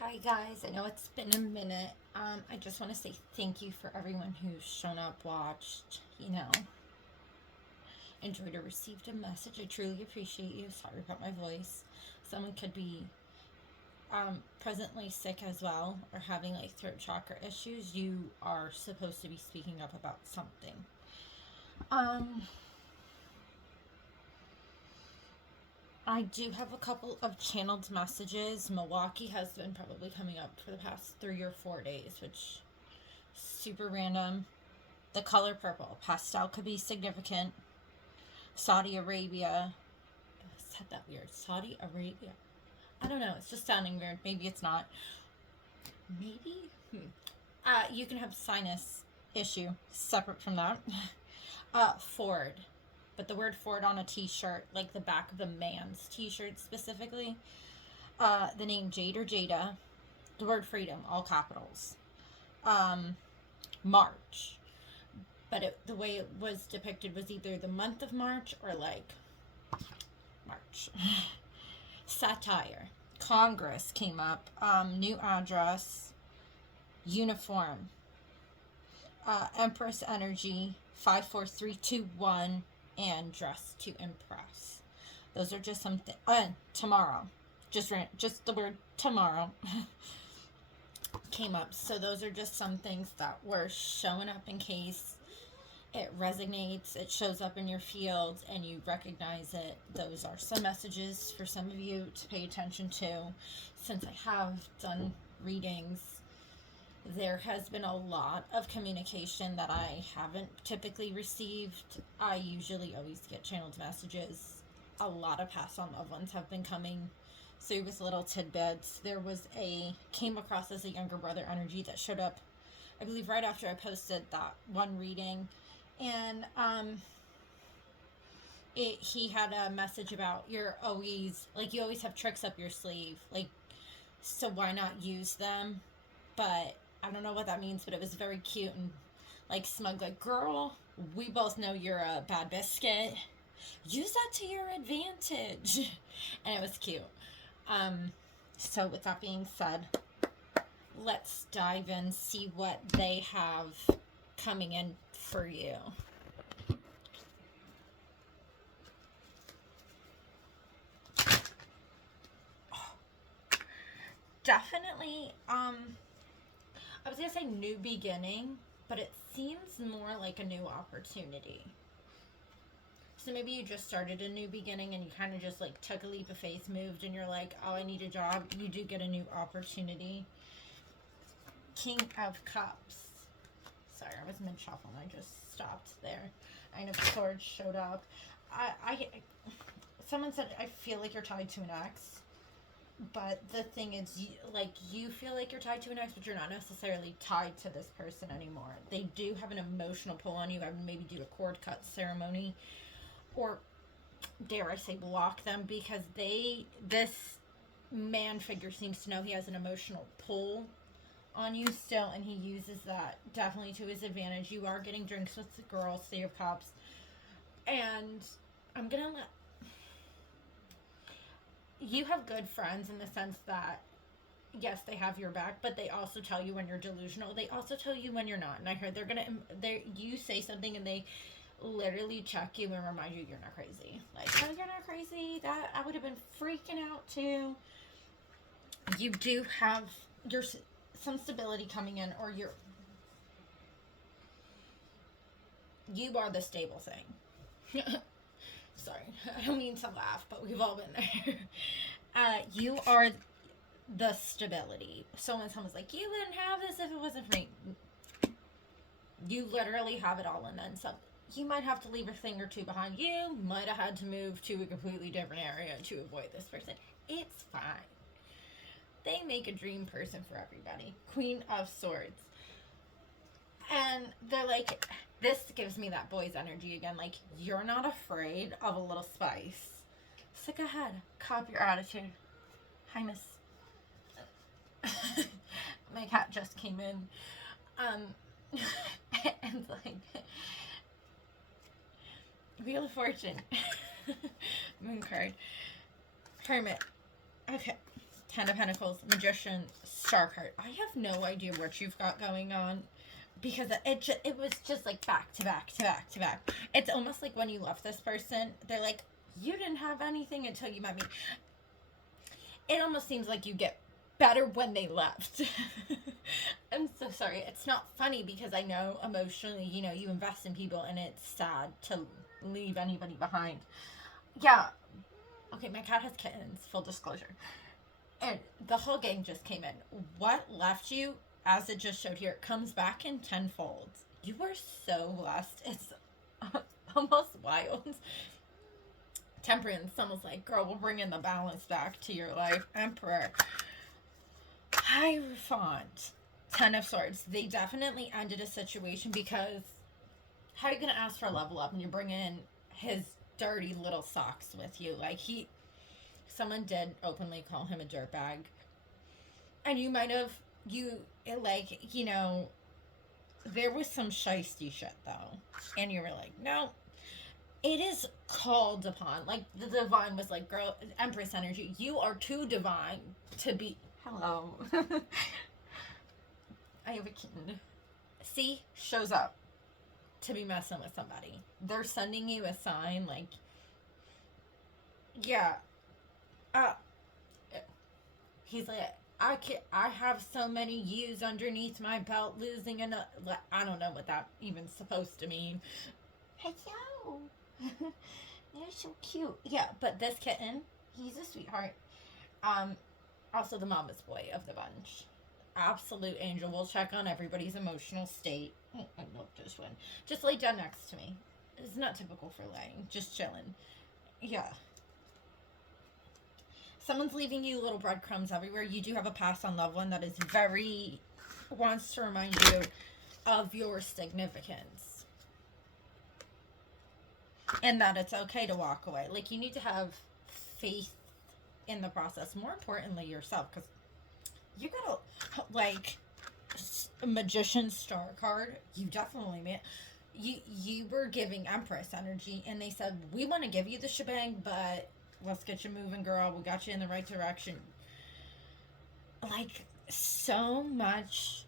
Hi guys, I know it's been a minute. I just want to say thank you for everyone who's shown up, watched, enjoyed or received a message. I truly appreciate you. Sorry about my voice. Someone could be presently sick as well or having like throat chakra issues. You are supposed to be speaking up about something. I do have a couple of channeled messages. Milwaukee has been probably coming up for the past 3 or 4 days, which super random. The color purple. Pastel could be significant. Saudi Arabia. I said that weird. Saudi Arabia. I don't know. It's just sounding weird. Maybe it's not. Maybe? You can have sinus issue separate from that. Ford. But the word Ford on a t-shirt, like the back of a man's t-shirt specifically. The name Jade or Jada. The word freedom, all capitals. March. But the way it was depicted was either the month of March or like March. Satire. Congress came up. New address. Uniform. Empress energy. 54321. And dress to impress. Those are just some tomorrow. Just the word tomorrow came up. So those are just some things that were showing up in case it resonates, it shows up in your field, and you recognize it. Those are some messages for some of you to pay attention to. Since I have done readings, there has been a lot of communication that I haven't typically received. I usually always get channeled messages. A lot of past on loved ones have been coming through with little tidbits. There was came across as a younger brother energy that showed up, I believe, right after I posted that one reading. And he had a message about you always have tricks up your sleeve. Like, so why not use them? But I don't know what that means, but it was very cute and like smug, like, girl, we both know you're a bad biscuit. Use that to your advantage. And it was cute. So with that being said, let's dive in, see what they have coming in for you. Definitely, I was going to say new beginning, but it seems more like a new opportunity. So maybe you just started a new beginning and you kind of just like took a leap of faith, moved, and you're like, oh, I need a job. You do get a new opportunity. King of Cups. Sorry, I was mid-shuffle and I just stopped there. Nine of Swords showed up. Someone said, I feel like you're tied to an ex. But the thing is, you feel like you're tied to an ex, but you're not necessarily tied to this person anymore. They do have an emotional pull on you. I would maybe do a cord cut ceremony, or dare I say block them, because this man figure seems to know he has an emotional pull on you still, and he uses that definitely to his advantage. You are getting drinks with the girls, Three of Cups, and I'm gonna let you have good friends in the sense that, yes, they have your back, but they also tell you when you're delusional. They also tell you when you're not. And I heard you say something and they literally check you and remind you you're not crazy. Like, oh, you're not crazy. That I would have been freaking out too. You do have some stability coming in, or you are the stable thing. Sorry, I don't mean to laugh, but we've all been there. You are the stability. Someone's like, you wouldn't have this if it wasn't for me. You literally have it all, and then some. You might have to leave a thing or two behind. You might have had to move to a completely different area to avoid this person. It's fine. They make a dream person for everybody. Queen of Swords. And they're like, this gives me that boy's energy again. Like, you're not afraid of a little spice. So go ahead. Cop your attitude. Hi, miss. My cat just came in. And like, Wheel of Fortune. Moon card. Hermit. Okay. Ten of Pentacles, Magician, Star card. I have no idea what you've got going on because it was just like back to back to back to back. It's almost like when you left this person, they're like, you didn't have anything until you met me. It almost seems like you get better when they left. I'm so sorry. It's not funny because I know emotionally, you know, you invest in people and it's sad to leave anybody behind. Yeah. Okay, my cat has kittens, full disclosure. And the whole gang just came in. What left you, as it just showed here, comes back in tenfold. You were so blessed. It's almost wild. Temperance, someone's like, girl, we'll bring in the balance back to your life. Emperor. Hierophant. Ten of Swords. They definitely ended a situation because how are you going to ask for a level up and you bring in his dirty little socks with you? Like, someone did openly call him a dirtbag. And you might have, there was some shiesty shit, though. And you were like, no. It is called upon. Like, the divine was like, girl, Empress energy, you are too divine to be... Hello. I have a kitten. See? Shows up to be messing with somebody. They're sending you a sign, like... Yeah. He's like, I have so many U's underneath my belt, losing I don't know what that even's supposed to mean. Hello. You're so cute. Yeah, but this kitten, he's a sweetheart. Also the mama's boy of the bunch. Absolute angel. We'll check on everybody's emotional state. I love this one. Just lay down next to me. It's not typical for laying. Just chilling. Yeah. Someone's leaving you little breadcrumbs everywhere. You do have a past on loved one that is wants to remind you of your significance. And that it's okay to walk away. Like, you need to have faith in the process. More importantly, yourself. Because you got a Magician Star card. You definitely made... You were giving Empress energy. And they said, we want to give you the shebang, but... let's get you moving, girl. We got you in the right direction. Like, so much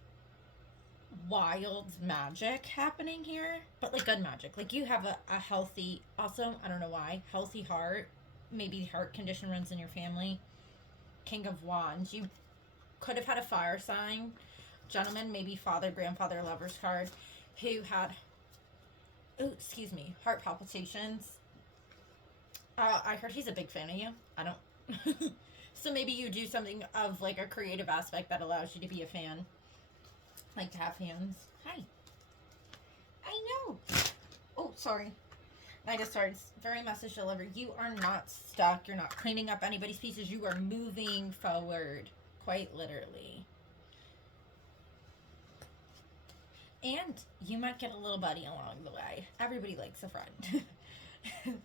wild magic happening here. But, like, good magic. Like, you have a healthy... Also, I don't know why. Healthy heart. Maybe heart condition runs in your family. King of Wands. You could have had a fire sign. Gentleman, maybe father, grandfather, lover's card. Who had... oh, excuse me. Heart palpitations. I heard he's a big fan of you. I don't... So maybe you do something of, like, a creative aspect that allows you to be a fan. Like to have fans. Hi. I know. Oh, sorry. Knight of Swords. Very message delivered. You are not stuck. You're not cleaning up anybody's pieces. You are moving forward. Quite literally. And you might get a little buddy along the way. Everybody likes a friend.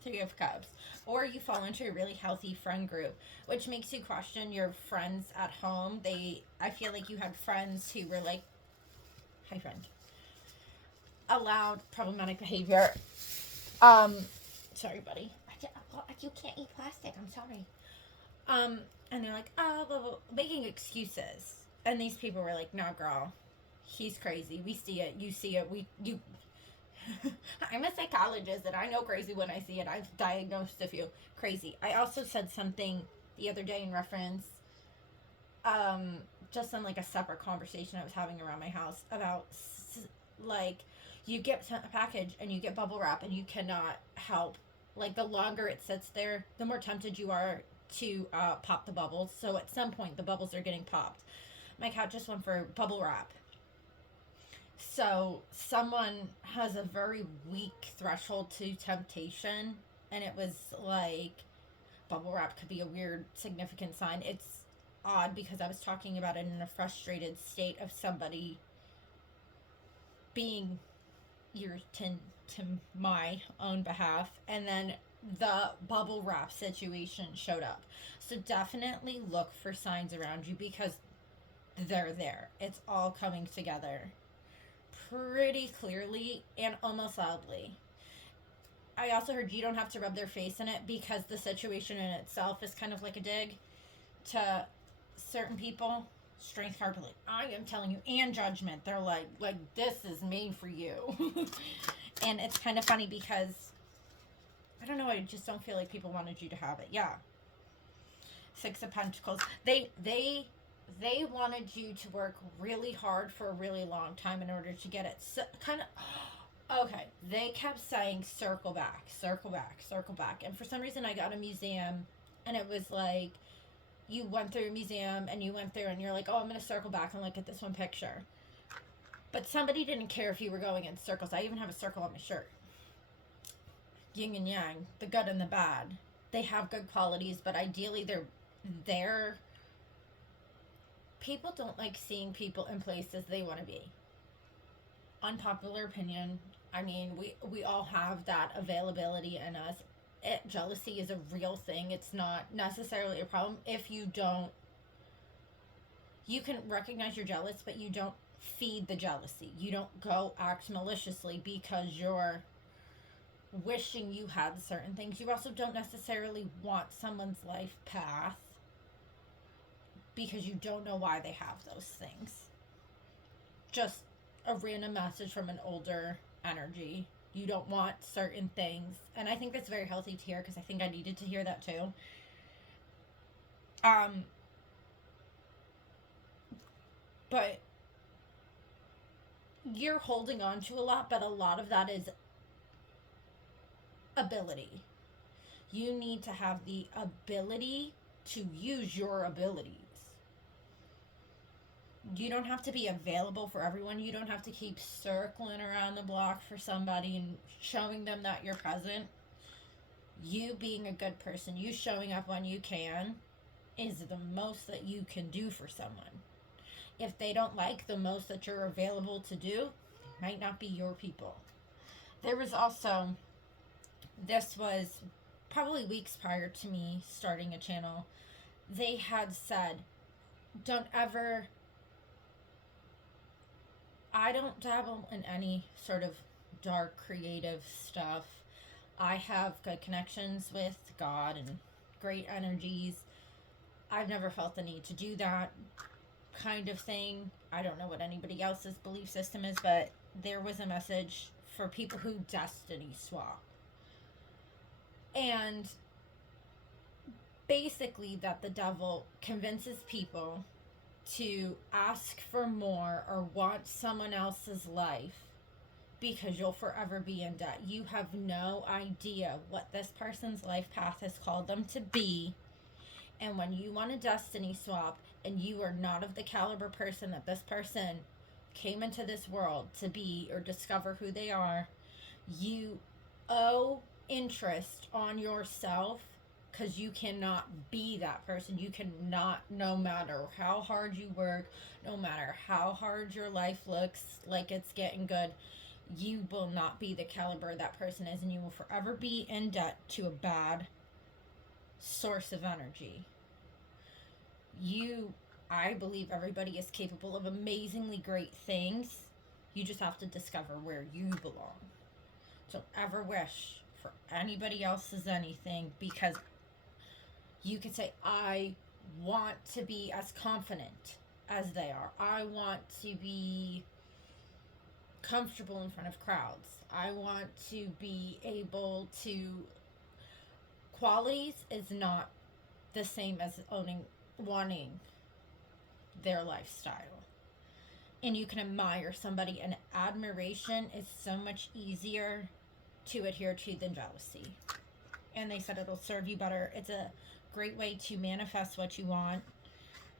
Three of Cups. Or you fall into a really healthy friend group, which makes you question your friends at home. I feel like you had friends who were like, hi friend, allowed problematic behavior. Sorry buddy, you can't eat plastic, I'm sorry. And they're like, oh, blah, blah, making excuses. And these people were like, no girl, he's crazy, we see it, you see it, you I'm a psychologist and I know crazy when I see it. I've diagnosed a few. Crazy. I also said something the other day in reference, just on like a separate conversation I was having around my house about like you get a package and you get bubble wrap and you cannot help. Like the longer it sits there, the more tempted you are to pop the bubbles. So at some point the bubbles are getting popped. My cat just went for bubble wrap. So someone has a very weak threshold to temptation, and it was like bubble wrap could be a weird significant sign. It's odd because I was talking about it in a frustrated state of somebody being irritant to my own behalf, and then the bubble wrap situation showed up. So definitely look for signs around you because they're there. It's all coming together pretty clearly and almost loudly. I also heard you don't have to rub their face in it because the situation in itself is kind of like a dig to certain people, strength card, like, I am telling you, and judgment. They're like this is made for you. And it's kind of funny because I don't know, I just don't feel like people wanted you to have it. Yeah. Six of Pentacles. They wanted you to work really hard for a really long time in order to get it. So, kind of, okay. They kept saying circle back, circle back, circle back. And for some reason I got a museum and it was like, you went through a museum and you went there and you're like, oh, I'm going to circle back and look at this one picture. But somebody didn't care if you were going in circles. I even have a circle on my shirt. Yin and yang, the good and the bad. They have good qualities, but ideally they're people don't like seeing people in places they want to be. Unpopular opinion. I mean, we all have that availability in us. Jealousy is a real thing. It's not necessarily a problem if you don't. You can recognize you're jealous, but you don't feed the jealousy. You don't go act maliciously because you're wishing you had certain things. You also don't necessarily want someone's life path because you don't know why they have those things. Just a random message from an older energy. You don't want certain things. And I think that's very healthy to hear because I think I needed to hear that too. But you're holding on to a lot, but a lot of that is ability. You need to have the ability to use your abilities. You don't have to be available for everyone. You don't have to keep circling around the block for somebody and showing them that you're present. You being a good person, you showing up when you can, is the most that you can do for someone. If they don't like the most that you're available to do, it might not be your people. There was also, this was probably weeks prior to me starting a channel, they had said, don't ever, I don't dabble in any sort of dark creative stuff. I have good connections with God and great energies. I've never felt the need to do that kind of thing. I don't know what anybody else's belief system is, but there was a message for people who destiny swap. And basically that the devil convinces people to ask for more or want someone else's life because you'll forever be in debt. You have no idea what this person's life path has called them to be. And when you want a destiny swap and you are not of the caliber person that this person came into this world to be or discover who they are, you owe interest on yourself because you cannot be that person. You cannot, no matter how hard you work, no matter how hard your life looks like it's getting good, you will not be the caliber that person is, and you will forever be in debt to a bad source of energy. I believe everybody is capable of amazingly great things. You just have to discover where you belong. Don't ever wish for anybody else's anything, because you could say, I want to be as confident as they are. I want to be comfortable in front of crowds. I want to be able to... Qualities is not the same as wanting their lifestyle. And you can admire somebody, and admiration is so much easier to adhere to than jealousy. And they said it'll serve you better. It's a great way to manifest what you want.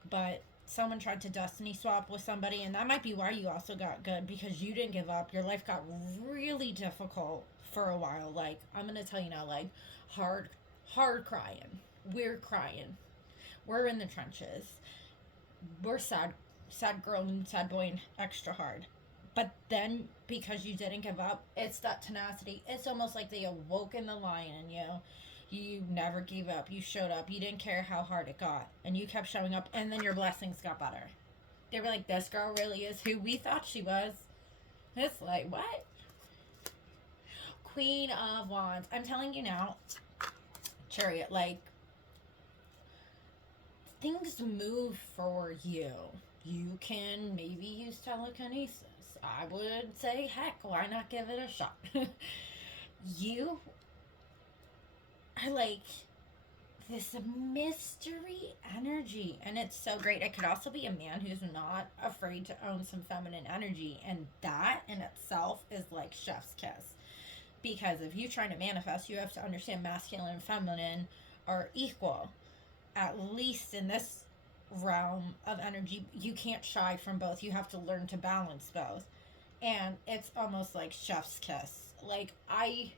But someone tried to destiny swap with somebody, and that might be why you also got good, because you didn't give up. Your life got really difficult for a while. Like, I'm gonna tell you now, like, hard crying. We're crying. We're in the trenches. We're sad girl and sad boy and extra hard. But then, because you didn't give up, it's that tenacity. It's almost like they awoke in the lion in you. You never gave up. You showed up. You didn't care how hard it got. And you kept showing up, and then your blessings got better. They were like, this girl really is who we thought she was. It's like, what? Queen of Wands. I'm telling you now, Chariot, like, things move for you. You can maybe use telekinesis. I would say, heck, why not give it a shot? You are like this mystery energy, and it's so great. It could also be a man who's not afraid to own some feminine energy, and that in itself is like chef's kiss. Because if you're trying to manifest, you have to understand masculine and feminine are equal, at least in this realm of energy. You can't shy from both. You have to learn to balance both, and it's almost like chef's kiss. Like I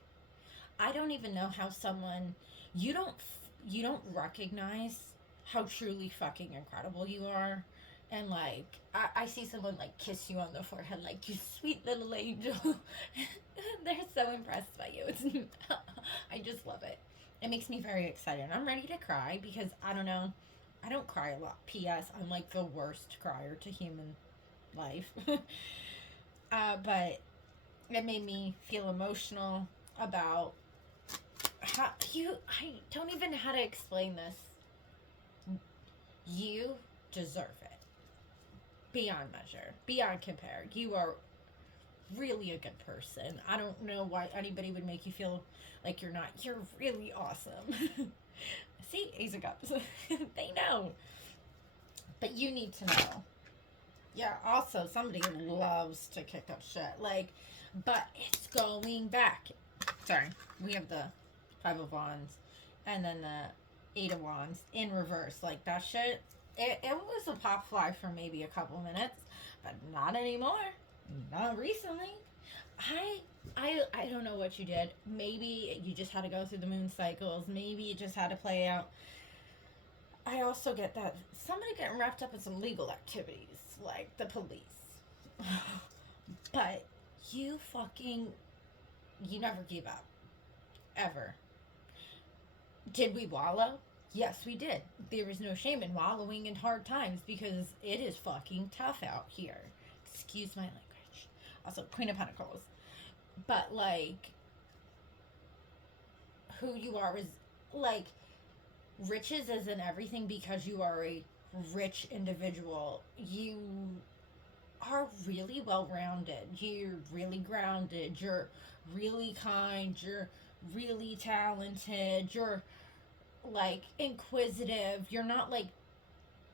don't even know how someone, you don't recognize how truly fucking incredible you are. And like I see someone like kiss you on the forehead like, you sweet little angel. They're so impressed by you. It's I just love it. It makes me very excited. I'm ready to cry because I don't know, I don't cry a lot. PS, I'm like the worst crier to human life. But it made me feel emotional about how I don't even know how to explain this. You deserve it. Beyond measure. Beyond compare. You are really a good person. I don't know why anybody would make you feel like you're not. You're really awesome. See, Ace of Cups. They know. But you need to know. Yeah, also, somebody loves to kick up shit. Like, but it's going back. Sorry. We have the Five of Wands and then the Eight of Wands in reverse. Like, that shit, it was a pop fly for maybe a couple minutes, but not anymore. Not recently. I don't know what you did. Maybe you just had to go through the moon cycles. Maybe you just had to play out. I also get that somebody getting wrapped up in some legal activities, like the police. But you never gave up. Ever. Did we wallow? Yes, we did. There is no shame in wallowing in hard times because it is fucking tough out here. Excuse my language. Also, Queen of Pentacles. But, like, who you are is, like, riches isn't everything because you are a rich individual. You are really well-rounded. You're really grounded. You're really kind. You're really talented. You're, like, inquisitive. You're not, like,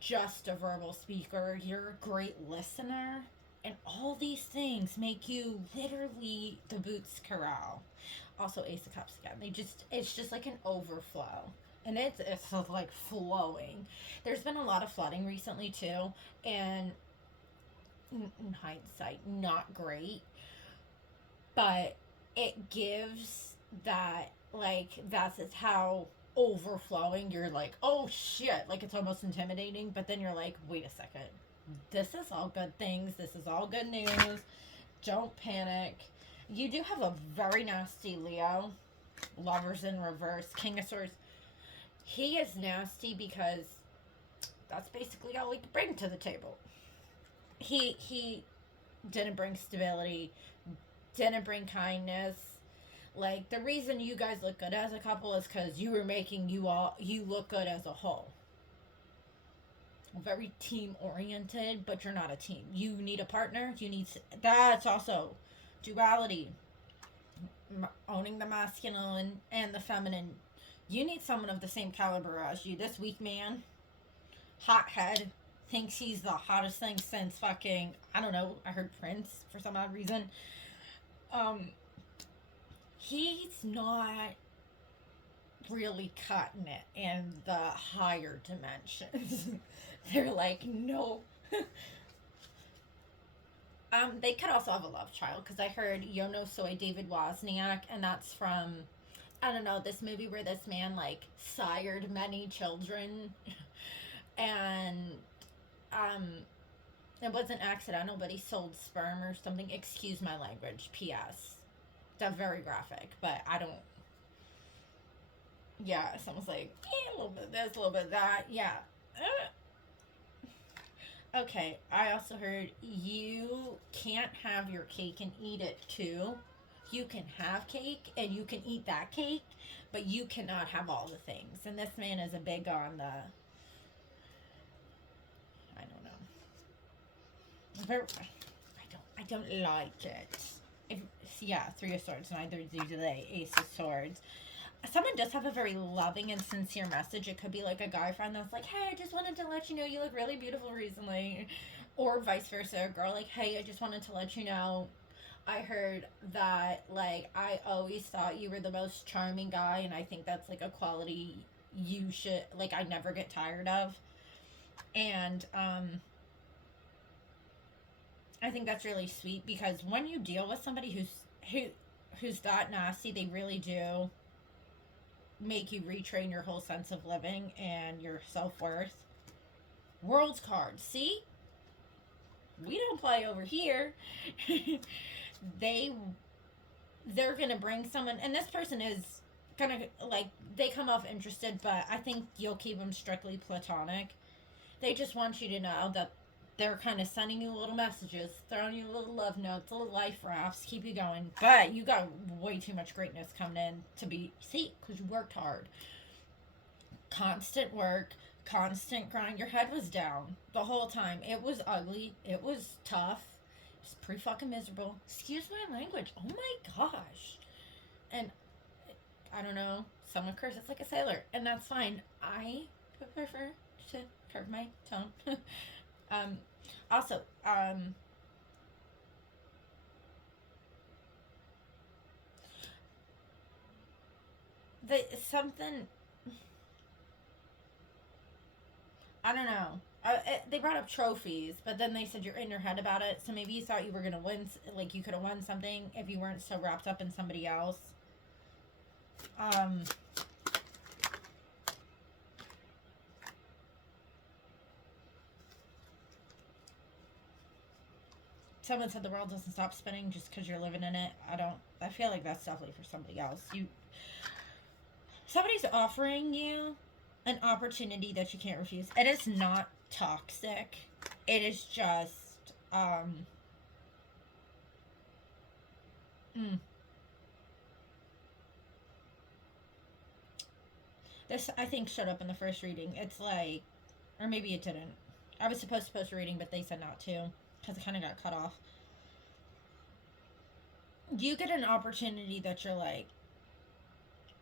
just a verbal speaker. You're a great listener. And all these things make you literally the Boots Corral. Also, Ace of Cups again. It's just like an overflow. And it's like flowing. There's been a lot of flooding recently too. And in hindsight, not great. But it gives that, like, that's how overflowing. You're like, oh shit. Like, it's almost intimidating. But then you're like, wait a second. This is all good things. This is all good news. Don't panic. You do have a very nasty Leo. Lovers in reverse. King of Swords. He is nasty because that's basically all he could bring to the table. He didn't bring stability. Didn't bring kindness. Like, the reason you guys look good as a couple is because you were making you look good as a whole. Very team oriented, but you're not a team. You need a partner. That's also duality. Owning the masculine and the feminine. You need someone of the same caliber as you. This weak man, hothead, thinks he's the hottest thing since fucking, I don't know, I heard Prince for some odd reason. He's not really cutting it in the higher dimensions. They're like, no. They could also have a love child, because I heard Yo No Soy David Wozniak, and that's from, I don't know, this movie where this man, like, sired many children. And, it wasn't accidental, but he sold sperm or something. Excuse my language, P.S. That's very graphic, but I don't, yeah, someone's like, a little bit of this, a little bit of that, yeah. Okay, I also heard you can't have your cake and eat it too. You can have cake and you can eat that cake, but you cannot have all the things. And this man is a big on the very, I don't like it. If, yeah, Three of Swords, neither do they. Ace of Swords. Someone does have a very loving and sincere message. It could be like a guy friend that's like, hey, I just wanted to let you know you look really beautiful recently. Or vice versa, a girl like, hey, I just wanted to let you know I heard that, like, I always thought you were the most charming guy, and I think that's, like, a quality you should, like, I never get tired of. And, I think that's really sweet because when you deal with somebody who's that nasty, they really do make you retrain your whole sense of living and your self-worth. World's card. See? We don't play over here. they they're gonna bring someone, and this person is gonna, like, they come off interested, but I think you'll keep them strictly platonic. They just want you to know that they're kind of sending you little messages, throwing you little love notes, little life rafts, keep you going. But you got way too much greatness coming in to be, see, because you worked hard. Constant work, constant grind. Your head was down the whole time. It was ugly. It was tough. It's pretty fucking miserable. Excuse my language. Oh my gosh. And I don't know. Someone curses like a sailor, and that's fine. I prefer to curb my tone. Also, something, I don't know. They brought up trophies, but then they said you're in your head about it. So maybe you thought you were gonna win, like you could have won something if you weren't so wrapped up in somebody else. Someone said the world doesn't stop spinning just because you're living in it. I feel like that's definitely for somebody else. Somebody's offering you an opportunity that you can't refuse. It is not toxic. It is just, this, I think, showed up in the first reading. It's like, or maybe it didn't. I was supposed to post a reading, but they said not to because it kind of got cut off. You get an opportunity that you're like,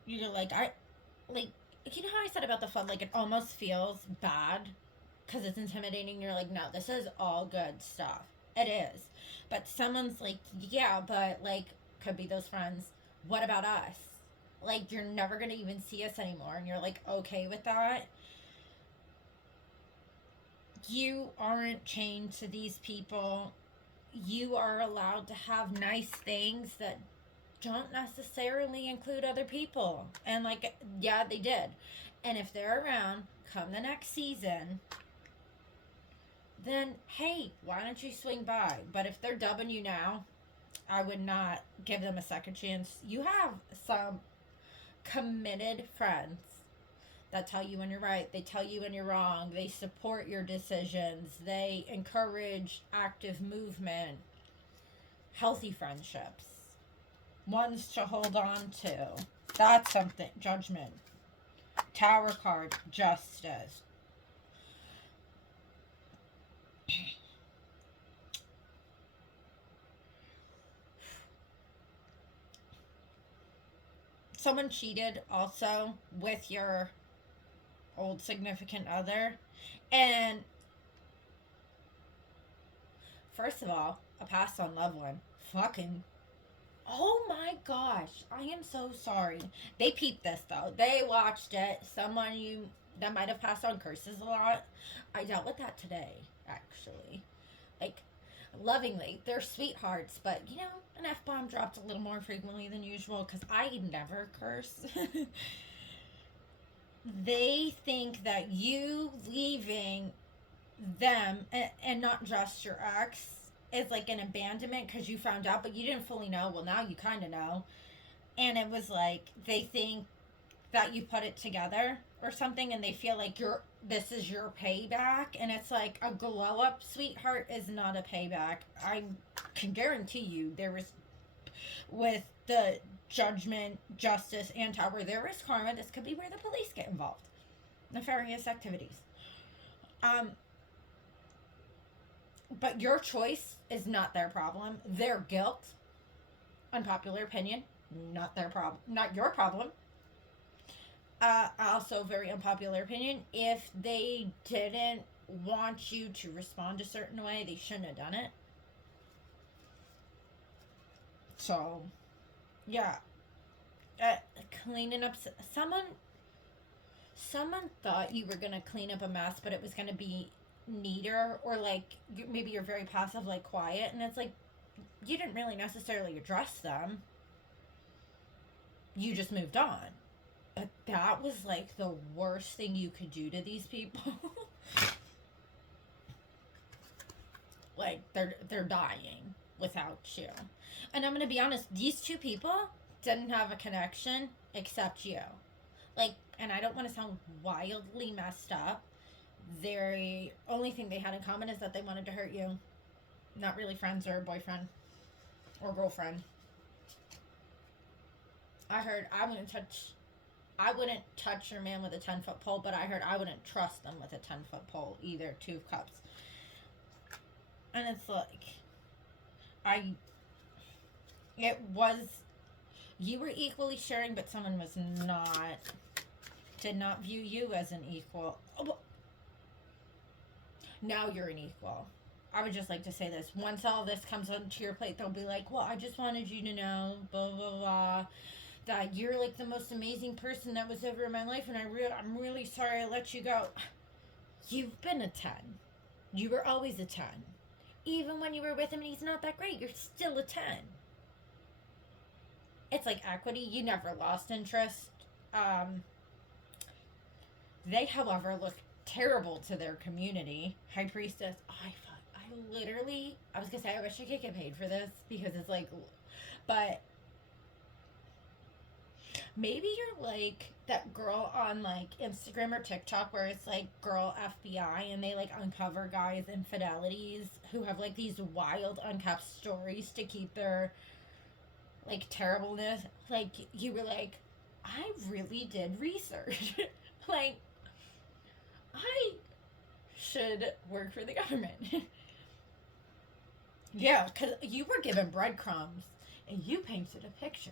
like, you know how I said about the fun, like, it almost feels bad because it's intimidating. You're like, no, this is all good stuff. It is. But someone's like, yeah, but, like, could be those friends. What about us? Like, you're never going to even see us anymore. And you're like, okay with that. You aren't chained to these people. You are allowed to have nice things that don't necessarily include other people. And, like, yeah, they did. And if they're around come the next season, then hey, why don't you swing by? But if they're dubbing you now, I would not give them a second chance. You have some committed friends that tell you when you're right, they tell you when you're wrong, they support your decisions, they encourage active movement, healthy friendships, ones to hold on to. That's something. Judgment. Tower card. Justice. Someone cheated also with your old significant other. And first of all, a passed on loved one. Fucking, oh my gosh, I am so sorry. They peeped this though. They watched it. Someone you that might have passed on curses a lot. I dealt with that today, actually. Like, lovingly. They're sweethearts, but, you know, an F-bomb dropped a little more frequently than usual because I never curse. They think that you leaving them, and not just your ex, is like an abandonment because you found out, but you didn't fully know. Well, now you kind of know. And it was like, they think that you put it together or something, and they feel like this is your payback. And it's like, a glow up sweetheart is not a payback. I can guarantee you there is, with the judgment, justice, and tower, there is karma. This could be where the police get involved. Nefarious activities. But your choice is not their problem. Their guilt, unpopular opinion, not their problem, not your problem. Also, very unpopular opinion. If they didn't want you to respond a certain way, they shouldn't have done it. So, yeah, uh, cleaning up. Someone thought you were gonna clean up a mess, but it was gonna be neater, or like maybe you're very passive, like quiet, and it's like you didn't really necessarily address them. You just moved on. But that was like the worst thing you could do to these people. Like they're dying without you. And I'm gonna be honest, these two people didn't have a connection except you. Like, and I don't want to sound wildly messed up. The only thing they had in common is that they wanted to hurt you. Not really friends or boyfriend or girlfriend. I heard I wouldn't touch your man with a 10-foot pole, but I heard I wouldn't trust them with a 10-foot pole either. 2 cups. And it's like, it was, you were equally sharing, but someone was not, did not view you as an equal. Oh, well, now you're an equal. I would just like to say this. Once all this comes onto your plate, they'll be like, well, I just wanted you to know, blah, blah, blah, that you're like the most amazing person that was ever in my life, and I'm really sorry I let you go. You've been a 10. You were always a 10. Even when you were with him and he's not that great, you're still a 10. It's like equity. You never lost interest. They, however, look terrible to their community. High Priestess. I was gonna say, I wish I could get paid for this, because it's like, but maybe you're like that girl on like Instagram or TikTok where it's like girl FBI, and they like uncover guys' infidelities who have like these wild uncapped stories to keep their like terribleness. Like, you were like, I really did research. Like, I should work for the government. Yeah, because you were given breadcrumbs and you painted a picture.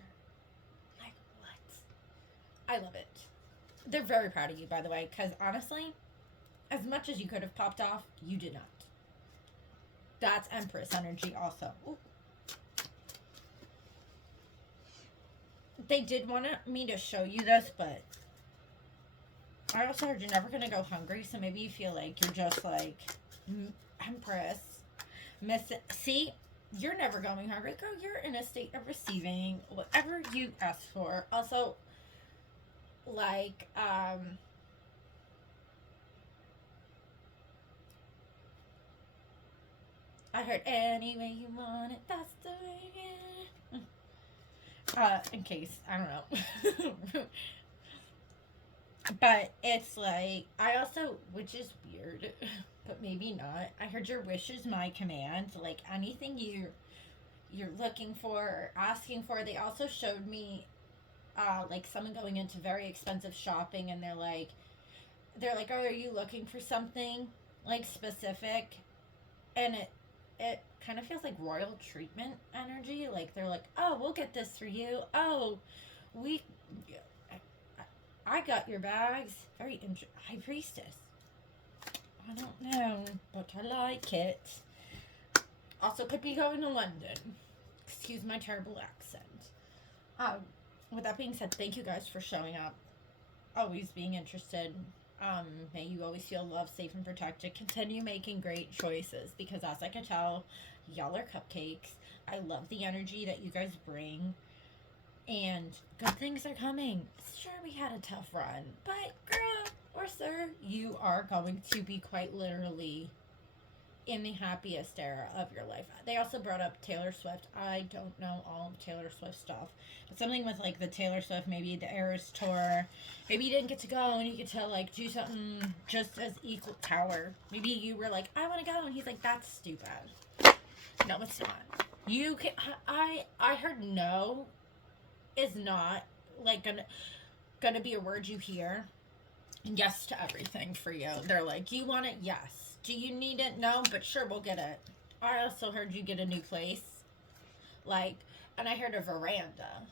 Like, what? I love it. They're very proud of you, by the way, because honestly, as much as you could have popped off, you did not. That's Empress energy also. Ooh. They did want me to show you this, but I also heard you're never going to go hungry, so maybe you feel like you're just like, Empress. See, you're never going hungry. Girl, you're in a state of receiving whatever you ask for. Also, like, I heard, any way you want it, that's the way. In case, I don't know. But it's like, I also, which is weird, but maybe not. I heard your wish is my command. Like, anything you're looking for or asking for. They also showed me, like, someone going into very expensive shopping, and they're like, oh, are you looking for something like specific? And it kind of feels like royal treatment energy. Like, they're like, oh, we'll get this for you. Oh, I got your bags. Very High Priestess. I don't know, but I like it. Also, could be going to London. Excuse my terrible accent. With that being said, thank you guys for showing up. Always being interested. May you always feel loved, safe, and protected. Continue making great choices, because as I can tell, y'all are cupcakes. I love the energy that you guys bring. And good things are coming. Sure, we had a tough run, but girl or sir, you are going to be quite literally in the happiest era of your life. They also brought up Taylor Swift. I don't know all of Taylor Swift stuff, but something with like the Taylor Swift, maybe the Eras tour. Maybe you didn't get to go and you get to like do something just as equal. Tower. Maybe you were like, I want to go, and he's like, that's stupid. No, it's not. You can. I heard no is not like gonna be a word you hear. Yes to everything for you. They're like, you want it? Yes. Do you need it? No, but sure, we'll get it. I also heard you get a new place. Like, and I heard a veranda.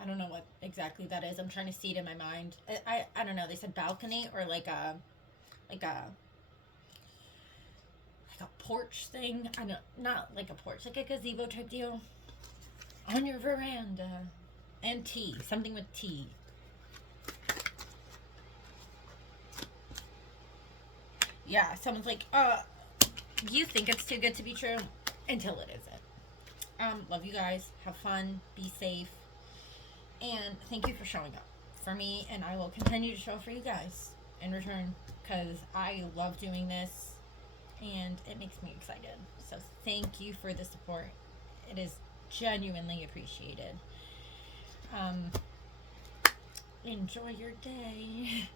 I don't know what exactly that is. I'm trying to see it in my mind. I don't know. They said balcony or like a like a porch thing. I know, not like a porch, like a gazebo type deal on your veranda. And tea, something with tea. Yeah, someone's like, you think it's too good to be true until it isn't. Love you guys. Have fun. Be safe. And thank you for showing up for me. And I will continue to show up for you guys in return because I love doing this and it makes me excited. So thank you for the support. It is genuinely appreciated. Enjoy your day.